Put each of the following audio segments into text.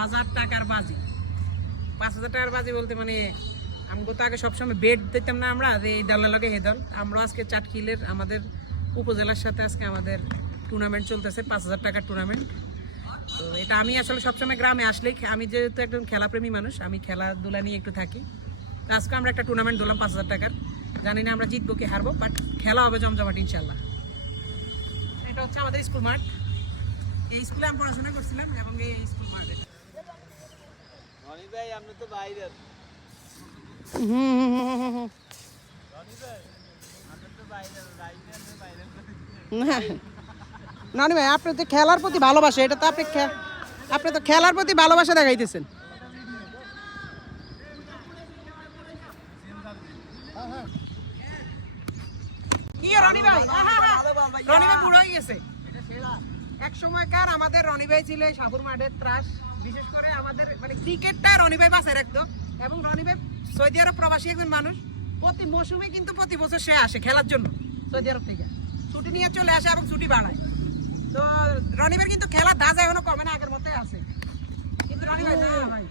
5,000 টাকার বাজি। 5,000 টাকার বাজি বলতে মানে আমাকে তো আগে সবসময় বেড দিতাম না আমরা, এই দলের লগে এই দল। আমরা আজকে চাটখিলের আমাদের উপজেলার সাথে আজকে আমাদের টুর্নামেন্ট চলতেছে, 5,000 টাকার টুর্নামেন্ট। তো এটা আমি আসলে সবসময় গ্রামে আসলেই, আমি যেহেতু একজন খেলাপ্রেমী মানুষ, আমি খেলাধুলা নিয়ে একটু থাকি। তো আজকে আমরা একটা টুর্নামেন্ট দিলাম 5,000 টাকার। জানি না আমরা জিতবো কি হারবো, বাট খেলা হবে জমজমাট ইনশাল্লাহ। এটা হচ্ছে আমাদের স্কুল মাঠ। এই স্কুলে আমি পড়াশোনা করছিলাম এবং এই স্কুল মাঠে নানি ভাই, আপনি তো খেলার প্রতি ভালোবাসা, এটা তো আপনি তো খেলার প্রতি ভালোবাসা দেখাইতেছেন। রনি ভাই বুড়ো হয়ে গেছে। এক সময়কার আমাদের রনি ভাই ছিল সাপুর মাঠের ত্রাস, বিশেষ করে আমাদের মানে ক্রিকেটটা রনি ভাই বাঁচায় রাখতো। এবং রনি ভাই সৌদি আরব প্রবাসী একজন মানুষ, প্রতি মৌসুমে কিন্তু প্রতি বছর সে আসে খেলার জন্য সৌদি আরব থেকে, ছুটি নিয়ে চলে আসে এবং ছুটি বাড়ায়। তো রনি ভাই কিন্তু খেলার ধাজ এখনো কমে না, আগের মতোই আছে। কিন্তু রনি ভাই না ভাই,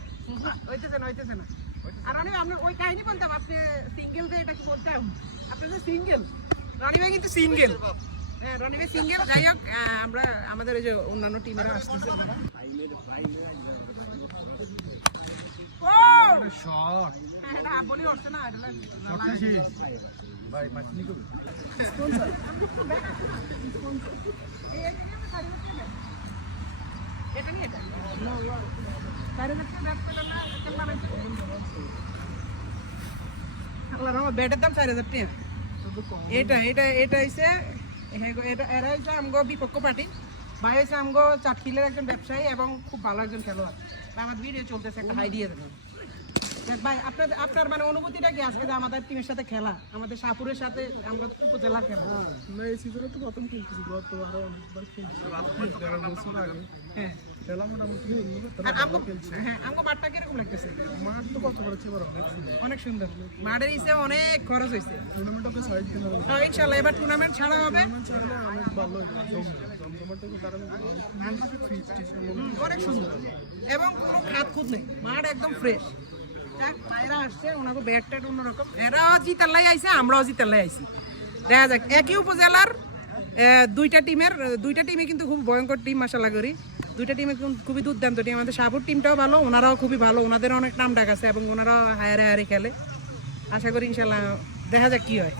হইতেছে না। আর রনি ভাই, আপনি ওই কাহিনী বলতাম, আপনি সিঙ্গেল যে এটা কি বলতাম, আপনি যে সিঙ্গেল, রনি ভাই কিন্তু সিঙ্গেল। হ্যাঁ, রনি ভাই সিঙ্গেল। যাই হোক, আমরা আমাদের ওই যে অন্যান্য টিমেরা আসতেছে। ব্যাটের দাম 4,000 টাকা। এটা হইছে এরা হচ্ছে আমগো বিপক্ষ পার্টি। ভাই হচ্ছে আমগো চাটখিলের একজন ব্যবসায়ী এবং খুব ভালো একজন খেলোয়াড়। আমার ভিডিও চলতেছে, একটা হাই দিয়ে দেবেন ভাই। আপনার মানে অনুভূতিটা কি আজকে যে আমাদের টিমের সাথে খেলা, আমাদের শাহপুরের সাথে আমরা উপজেলার খেলা? এই সিজনে তো প্রথম খেলতেছি, গত আরো অনেকবার খেলছি, 11 বছর আগে। হ্যাঁ, খেলা মোটামুটি আমগো মাঠটা কিরকম লাগতেছে? মাঠ তো কত করেছে এবার, অনেক সুন্দর। মাঠের হিসেবে অনেক খরচ হয়েছে। টুর্নামেন্টকে সাইড দিন হ্যাঁ, ইনশাআল্লাহ এবার টুর্নামেন্ট ছাড়া হবে, ছাড়লে অনেক ভালো হয়ে যাবে। জমজমাটকে কারণ অনেক সুন্দর এবং কোনো খাত খুদ নেই, মাঠ একদম ফ্রেশ। মায়েরা আসছে, ওনাকে ব্যাটটা অন্যরকম। এরাও জিতাল্লাই আইছে, আমরাও জিতাল্লাই আইছি। দেখা যাক, একই উপজেলার দুইটা টিমে কিন্তু খুব ভয়ঙ্কর টিম, মাশাআল্লাহ করি। দুইটা টিমে খুবই দুর্দান্ত টিম। আমাদের শাহপুর টিমটাও ভালো, ওনারাও খুবই ভালো, ওনাদের অনেক নাম ডাক আছে এবং ওনারাও হায়ারে খেলে। আশা করি ইনশাল্লাহ দেখা যাক কি হয়।